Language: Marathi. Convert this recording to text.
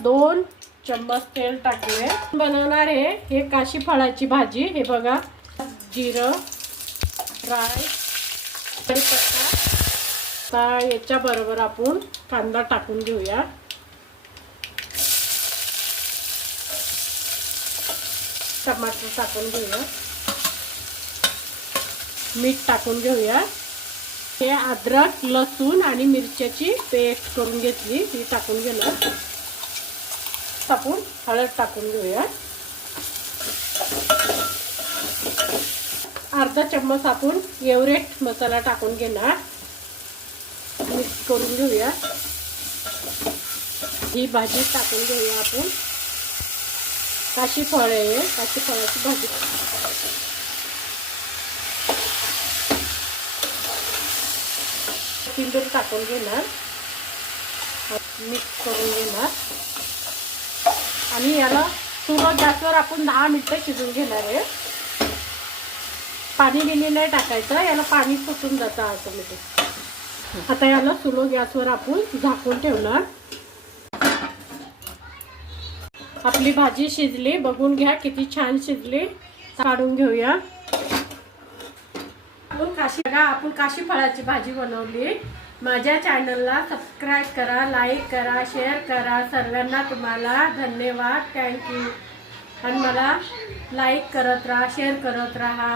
2 चम्मच तेल टाकले। बनवणार आहे हे काशी फळाची भाजी। हे बघा, जिरं, राई, कढीपत्ता। आता याच्या बरोबर आपण कांदा टाकून घेऊया। टमाटर टाकून घेऊया, मीठ टाकून घेऊया। हे अद्रक, लसूण आणि मिरच्याची पेस्ट करून घेतली, ती टाकून घेणार। आपण हळद टाकून घेऊया। अर्धा चम्मच आपण एव्हरेस्ट मसाला टाकून घेणार, मिक्स करून घेऊया। ही भाजी टाकून घेऊया आपण। काशी फळ आहे, काशी फळाची भाजी। कोथिंबीर टाकून घेणार, मिक्स करून घेणार आणि याला सुरू गॅसवर आपण 10 मिनिटं शिजवून घेणार आहे। पाणी बिनी नाही टाकायचं, याला पाणी सुटून जातं ऑटोमॅटिक। आता याला सुरू गॅसवर आपण झाकून ठेवणार। आपली भाजी शिजली, बघून घ्या किती छान शिजली। काढून घेऊया। आपण काशी फळाची भाजी बनवली। माझ्या चॅनलला सबस्क्राईब करा, लाईक करा, शेअर करा। सर्वांना तुम्हाला धन्यवाद, थँक्यू। आणि मला लाईक करत राहा, शेअर करत राहा।